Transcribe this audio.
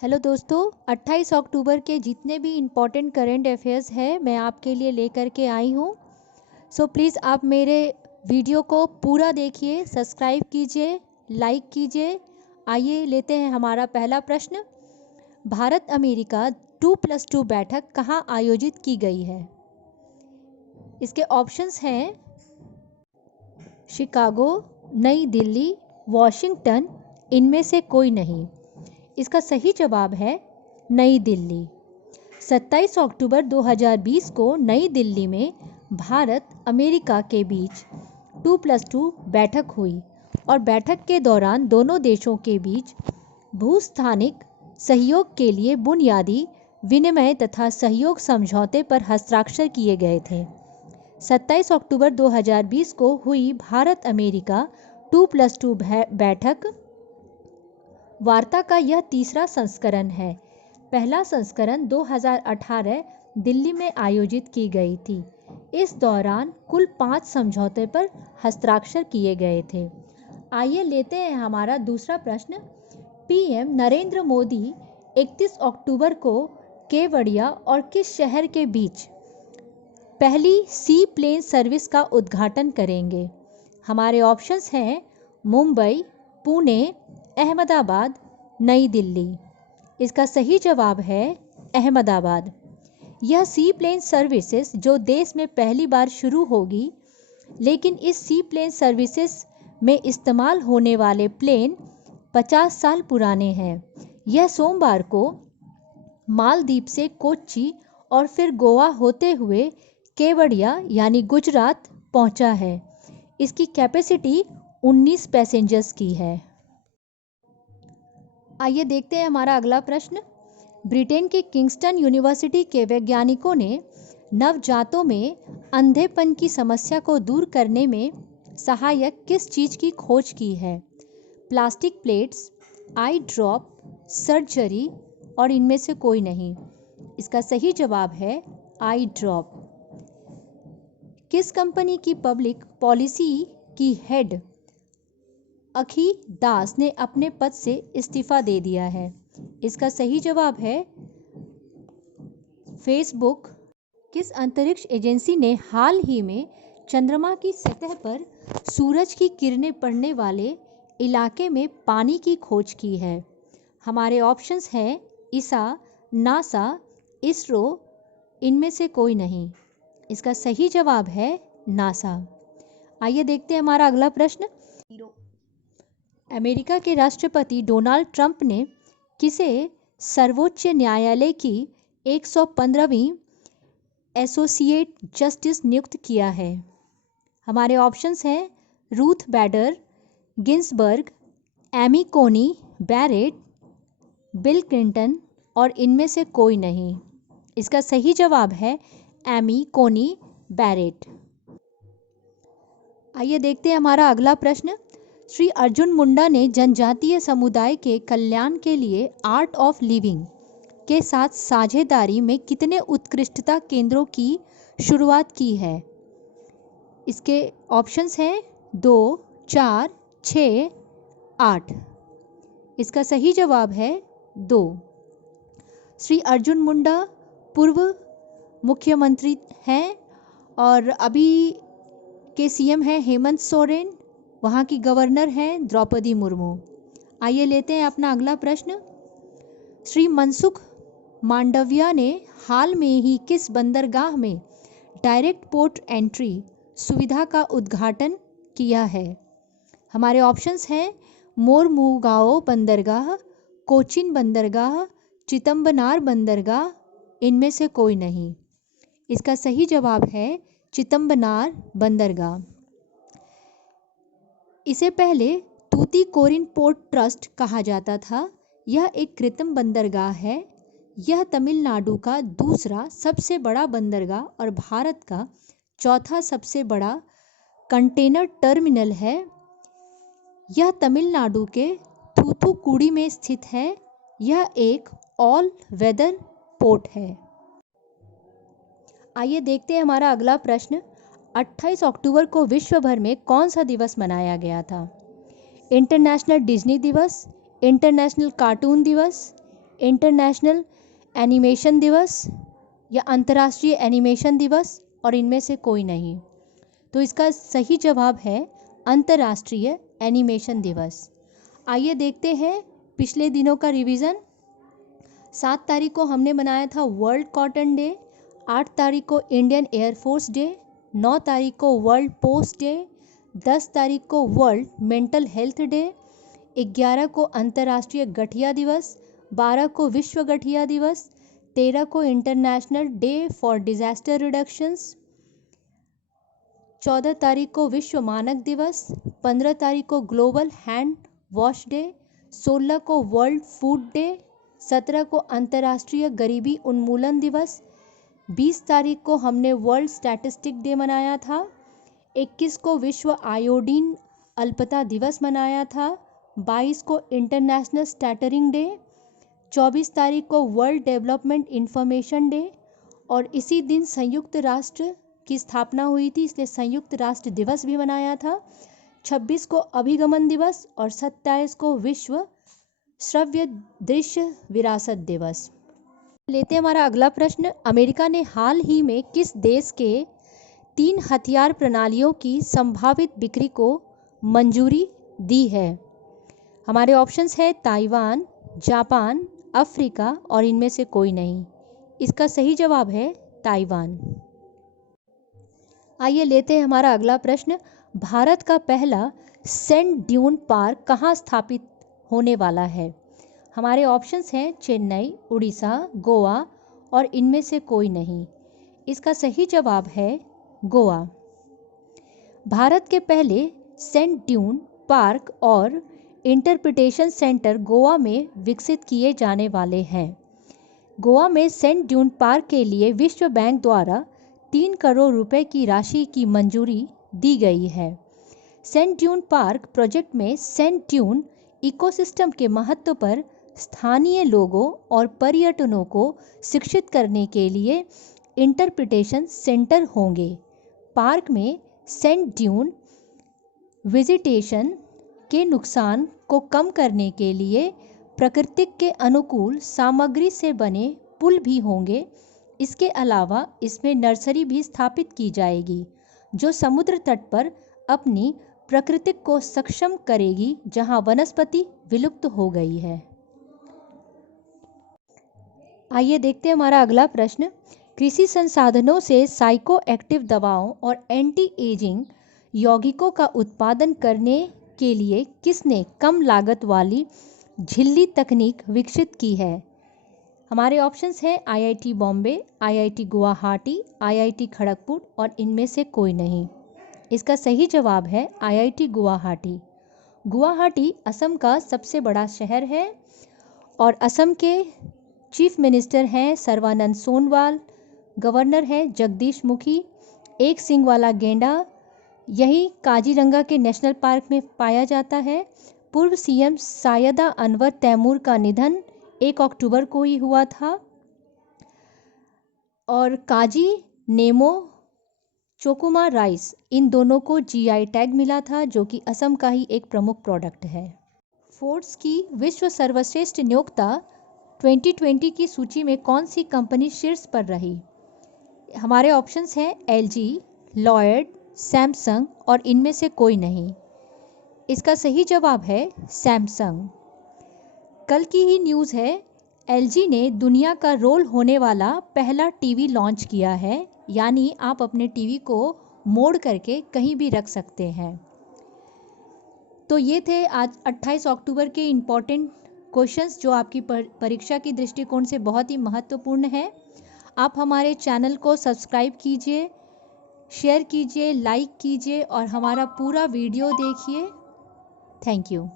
Hello दोस्तों, 28 अक्टूबर के जितने भी इम्पोर्टेंट करंट अफेयर्स हैं मैं आपके लिए लेकर के आई हूँ। सो प्लीज़ आप मेरे वीडियो को पूरा देखिए, सब्सक्राइब कीजिए, लाइक कीजिए। आइए लेते हैं हमारा पहला प्रश्न। भारत अमेरिका 2+2 बैठक कहाँ आयोजित की गई है? इसके ऑप्शंस हैं शिकागो, नई दिल्ली, वॉशिंगटन, इनमें से कोई नहीं। इसका सही जवाब है नई दिल्ली। 27 अक्टूबर 2020 को नई दिल्ली में भारत अमेरिका के बीच 2+2 बैठक हुई और बैठक के दौरान दोनों देशों के बीच भूस्थानिक सहयोग के लिए बुनियादी विनिमय तथा सहयोग समझौते पर हस्ताक्षर किए गए थे। 27 अक्टूबर 2020 को हुई भारत अमेरिका 2+2 बैठक वार्ता का यह तीसरा संस्करण है। पहला संस्करण 2018 दिल्ली में आयोजित की गई थी। इस दौरान कुल 5 समझौते पर हस्ताक्षर किए गए थे। आइए लेते हैं हमारा दूसरा प्रश्न। पीएम नरेंद्र मोदी 31 अक्टूबर को केवड़िया और किस शहर के बीच पहली सी प्लेन सर्विस का उद्घाटन करेंगे? हमारे ऑप्शंस हैं मुंबई, पुणे, अहमदाबाद, नई दिल्ली। इसका सही जवाब है अहमदाबाद। यह सी प्लेन सर्विसेज जो देश में पहली बार शुरू होगी, लेकिन इस सी प्लेन सर्विसेज में इस्तेमाल होने वाले प्लेन 50 साल पुराने हैं। यह सोमवार को मालदीव से कोच्चि और फिर गोवा होते हुए केवड़िया यानी गुजरात पहुंचा है। इसकी कैपेसिटी 19 पैसेंजर्स की है। आइए देखते हैं हमारा अगला प्रश्न। ब्रिटेन के किंगस्टन यूनिवर्सिटी के वैज्ञानिकों ने नवजातों में अंधेपन की समस्या को दूर करने में सहायक किस चीज़ की खोज की है? प्लास्टिक प्लेट्स, आई ड्रॉप, सर्जरी और इनमें से कोई नहीं। इसका सही जवाब है आई ड्रॉप। किस कंपनी की पब्लिक पॉलिसी की हेड अखी दास ने अपने पद से इस्तीफा दे दिया है? इसका सही जवाब है फेसबुक। किस अंतरिक्ष एजेंसी ने हाल ही में चंद्रमा की सतह पर सूरज की किरणें पड़ने वाले इलाके में पानी की खोज की है? हमारे ऑप्शंस हैं ईसा, नासा, इसरो, इनमें से कोई नहीं। इसका सही जवाब है नासा। आइए देखते हैं हमारा अगला प्रश्न। अमेरिका के राष्ट्रपति डोनाल्ड ट्रंप ने किसे सर्वोच्च न्यायालय की 115वीं एसोसिएट जस्टिस नियुक्त किया है? हमारे ऑप्शंस हैं Ruth Bader Ginsburg, Amy Coney Barrett, Bill Clinton और इनमें से कोई नहीं। इसका सही जवाब है एमी कोनी बैरेट। आइए देखते हैं हमारा अगला प्रश्न। श्री अर्जुन मुंडा ने जनजातीय समुदाय के कल्याण के लिए आर्ट ऑफ लिविंग के साथ साझेदारी में कितने उत्कृष्टता केंद्रों की शुरुआत की है? इसके ऑप्शंस हैं 2, 4, 6, 8। इसका सही जवाब है 2। श्री अर्जुन मुंडा पूर्व मुख्यमंत्री हैं और अभी के सीएम हैं हेमंत सोरेन। वहाँ की गवर्नर हैं द्रौपदी मुर्मू। आइए लेते हैं अपना अगला प्रश्न। श्री मनसुख मांडविया ने हाल में ही किस बंदरगाह में डायरेक्ट पोर्ट एंट्री सुविधा का उद्घाटन किया है? हमारे ऑप्शंस हैं मोरमुगाओ बंदरगाह, कोचिन बंदरगाह, चिदंबनार बंदरगाह, इनमें से कोई नहीं। इसका सही जवाब है चिदंबनार बंदरगाह। इसे पहले तूतीकोरिन पोर्ट ट्रस्ट कहा जाता था। यह एक कृत्रिम बंदरगाह है। यह तमिलनाडु का दूसरा सबसे बड़ा बंदरगाह और भारत का चौथा सबसे बड़ा कंटेनर टर्मिनल है। यह तमिलनाडु के थूथुकुडी में स्थित है। यह एक ऑल वेदर पोर्ट है। आइए देखते हैं हमारा अगला प्रश्न। 28 अक्टूबर को विश्व भर में कौन सा दिवस मनाया गया था? इंटरनेशनल डिज्नी दिवस, इंटरनेशनल कार्टून दिवस, इंटरनेशनल एनिमेशन दिवस या अंतर्राष्ट्रीय एनिमेशन दिवस, और इनमें से कोई नहीं। तो इसका सही जवाब है अंतर्राष्ट्रीय एनिमेशन दिवस। आइए देखते हैं पिछले दिनों का रिवीजन। 7 तारीख को हमने मनाया था वर्ल्ड कॉटन डे, 8 तारीख को इंडियन एयरफोर्स डे, 9 तारीख को वर्ल्ड पोस्ट डे, 10 तारीख को वर्ल्ड मेंटल हेल्थ डे, 11 को अंतर्राष्ट्रीय गठिया दिवस, 12 को विश्व गठिया दिवस, 13 को international day for disaster reductions, 14 तारीख को विश्व मानक दिवस, 15 तारीख को ग्लोबल हैंड वॉश डे, 16 को वर्ल्ड फूड डे, 17 को अंतर्राष्ट्रीय गरीबी उन्मूलन दिवस, 20 तारीख को हमने वर्ल्ड स्टैटिस्टिक डे मनाया था, 21 को विश्व आयोडीन अल्पता दिवस मनाया था, 22 को इंटरनेशनल स्टैटरिंग डे, 24 तारीख को वर्ल्ड डेवलपमेंट इंफॉर्मेशन डे, और इसी दिन संयुक्त राष्ट्र की स्थापना हुई थी, इसलिए संयुक्त राष्ट्र दिवस भी मनाया था। 26 को अभिगमन दिवस और 27 को विश्व श्रव्य दृश्य विरासत दिवस। लेते हैं हमारा अगला प्रश्न। अमेरिका ने हाल ही में किस देश के 3 हथियार प्रणालियों की संभावित बिक्री को मंजूरी दी है? हमारे ऑप्शंस है ताइवान, जापान, अफ्रीका और इनमें से कोई नहीं। इसका सही जवाब है ताइवान। आइए लेते हैं हमारा अगला प्रश्न। भारत का पहला सैंड ड्यून पार्क कहाँ स्थापित होने वाला है? हमारे ऑप्शंस हैं चेन्नई, उड़ीसा, गोवा और इनमें से कोई नहीं। इसका सही जवाब है गोवा। भारत के पहले सैंड ड्यून पार्क और इंटरप्रिटेशन सेंटर गोवा में विकसित किए जाने वाले हैं। गोवा में सैंड ड्यून पार्क के लिए विश्व बैंक द्वारा 3 करोड़ रुपए की राशि की मंजूरी दी गई है। सैंड ड्यून पार्क प्रोजेक्ट में सैंड ड्यून इकोसिस्टम के महत्व पर स्थानीय लोगों और पर्यटकों को शिक्षित करने के लिए इंटरप्रिटेशन सेंटर होंगे। पार्क में सैंड ड्यून वेजिटेशन के नुकसान को कम करने के लिए प्रकृति के अनुकूल सामग्री से बने पुल भी होंगे। इसके अलावा इसमें नर्सरी भी स्थापित की जाएगी जो समुद्र तट पर अपनी प्रकृति को सक्षम करेगी जहां वनस्पति विलुप्त हो गई है। आइए देखते हैं हमारा अगला प्रश्न। कृषि संसाधनों से साइको एक्टिव दवाओं और एंटी एजिंग यौगिकों का उत्पादन करने के लिए किसने कम लागत वाली झिल्ली तकनीक विकसित की है? हमारे ऑप्शंस हैं IIT Bombay, IIT Guwahati, IIT Kharagpur और इनमें से कोई नहीं। इसका सही जवाब है आईआईटी गुवाहाटी। गुवाहाटी असम का सबसे बड़ा शहर है और असम के चीफ मिनिस्टर हैं सर्बानंद सोनोवाल, गवर्नर हैं जगदीश मुखी। एक सींग वाला गेंडा यही काजीरंगा के नेशनल पार्क में पाया जाता है। पूर्व सीएम सायदा अनवर तैमूर का निधन 1 अक्टूबर को ही हुआ था और काजी नेमो चोकुमा राइस इन दोनों को जीआई टैग मिला था जो कि असम का ही एक प्रमुख प्रोडक्ट है। फोर्ब्स की विश्व सर्वश्रेष्ठ नियोक्ता 2020 की सूची में कौन सी कंपनी शीर्ष पर रही? हमारे ऑप्शंस हैं एलजी, लॉयड, सैमसंग और इनमें से कोई नहीं। इसका सही जवाब है सैमसंग। कल की ही न्यूज़ है, एलजी ने दुनिया का रोल होने वाला पहला टीवी लॉन्च किया है, यानी आप अपने टीवी को मोड़ करके कहीं भी रख सकते हैं। तो ये थे आज 28 अक्टूबर के इम्पॉर्टेंट क्वेश्चंस जो आपकी परीक्षा की दृष्टिकोण से बहुत ही महत्वपूर्ण है। आप हमारे चैनल को सब्सक्राइब कीजिए, शेयर कीजिए, लाइक कीजिए और हमारा पूरा वीडियो देखिए। Thank you.